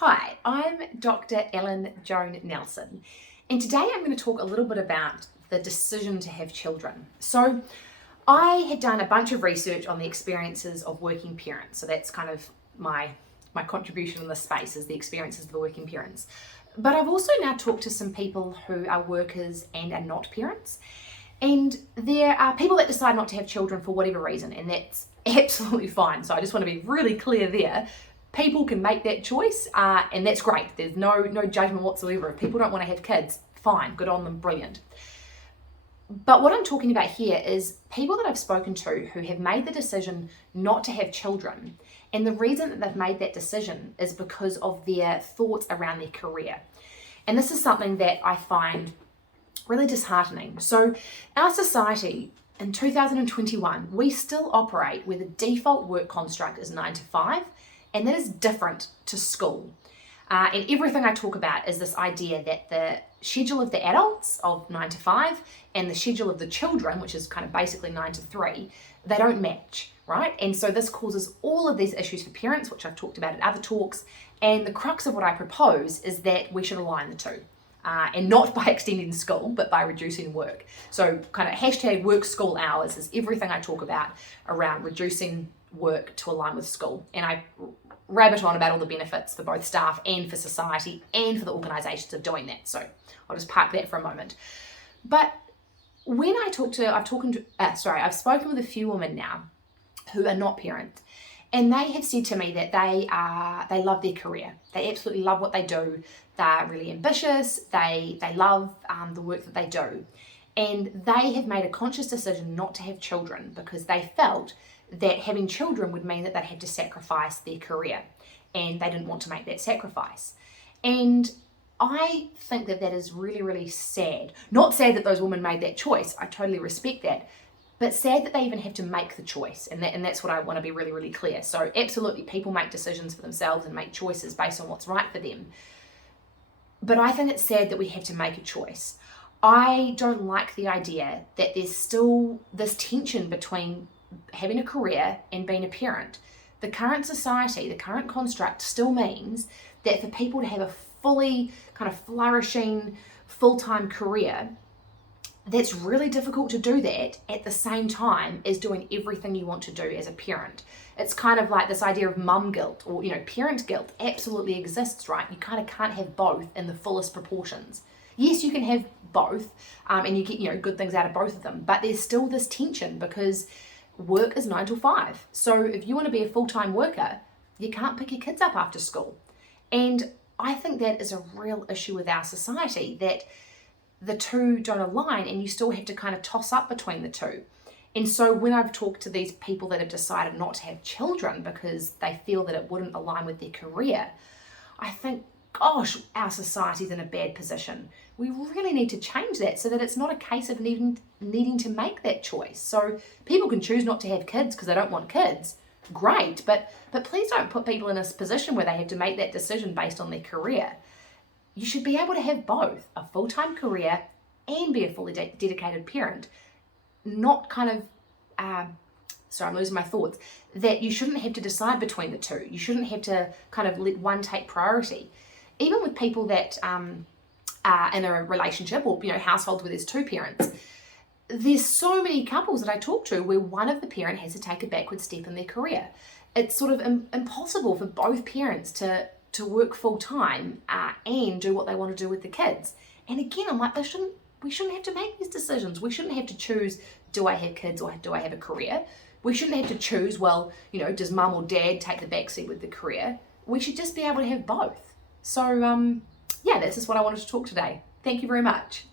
Hi, I'm Dr. Joan Nelson, and today I'm going to talk a little bit about the decision to have children. So, I had done a bunch of research on the experiences of working parents, so that's kind of my contribution in this space is the experiences of the working parents. But I've also now talked to some people who are workers and are not parents, and there are people that decide not to have children for whatever reason, and that's absolutely fine. So I just want to be really clear there. People can make that choice, and that's great. There's no judgment whatsoever. If people don't want to have kids, fine, good on them, brilliant. But what I'm talking about here is people that I've spoken to who have made the decision not to have children. And the reason that they've made that decision is because of their thoughts around their career. And this is something that I find really disheartening. So our society in 2021, we still operate where the default work construct is 9 to 5, and that is different to school. And everything I talk about is this idea that the schedule of the adults of 9 to 5 and the schedule of the children, which is kind of basically 9 to 3, they don't match, right? And so this causes all of these issues for parents, which I've talked about in other talks. And the crux of what I propose is that we should align the two. And not by extending school, but by reducing work. So kind of hashtag work school hours is everything I talk about around reducing work to align with school. And I rabbit on about all the benefits for both staff and for society and for the organisations of doing that. So I'll just park that for a moment. But when I've spoken with a few women now who are not parents, and they have said to me that they love their career. They absolutely love what they do. They're really ambitious. They love the work that they do. And they have made a conscious decision not to have children because they felt that having children would mean that they'd have to sacrifice their career. And they didn't want to make that sacrifice. And I think that that is really, really sad. Not sad that those women made that choice. I totally respect that. But sad that they even have to make the choice. And that's what I want to be really, really clear. So absolutely, people make decisions for themselves and make choices based on what's right for them. But I think it's sad that we have to make a choice. I don't like the idea that there's still this tension between having a career and being a parent. The current society, the current construct still means that for people to have a fully kind of flourishing full-time career, that's really difficult to do that at the same time as doing everything you want to do as a parent. It's kind of like this idea of mum guilt or, parent guilt absolutely exists, right? You kind of can't have both in the fullest proportions. Yes, you can have both and you get, good things out of both of them, but there's still this tension because work is 9 to 5. So if you want to be a full-time worker, you can't pick your kids up after school. And I think that is a real issue with our society, that the two don't align and you still have to kind of toss up between the two. And so when I've talked to these people that have decided not to have children because they feel that it wouldn't align with their career, I think, gosh, our society's in a bad position. We really need to change that so that it's not a case of needing to make that choice. So people can choose not to have kids because they don't want kids. Great, but please don't put people in this position where they have to make that decision based on their career. You should be able to have both, a full-time career and be a fully dedicated parent. Not kind of, I'm losing my thoughts, that you shouldn't have to decide between the two. You shouldn't have to kind of let one take priority. Even with people that are in a relationship or, households where there's two parents, there's so many couples that I talk to where one of the parent has to take a backward step in their career. It's sort of impossible for both parents to work full-time and do what they want to do with the kids. And again, I'm like, we shouldn't have to make these decisions. We shouldn't have to choose, do I have kids or do I have a career? We shouldn't have to choose, does mum or dad take the backseat with the career? We should just be able to have both. So, that's just what I wanted to talk today. Thank you very much.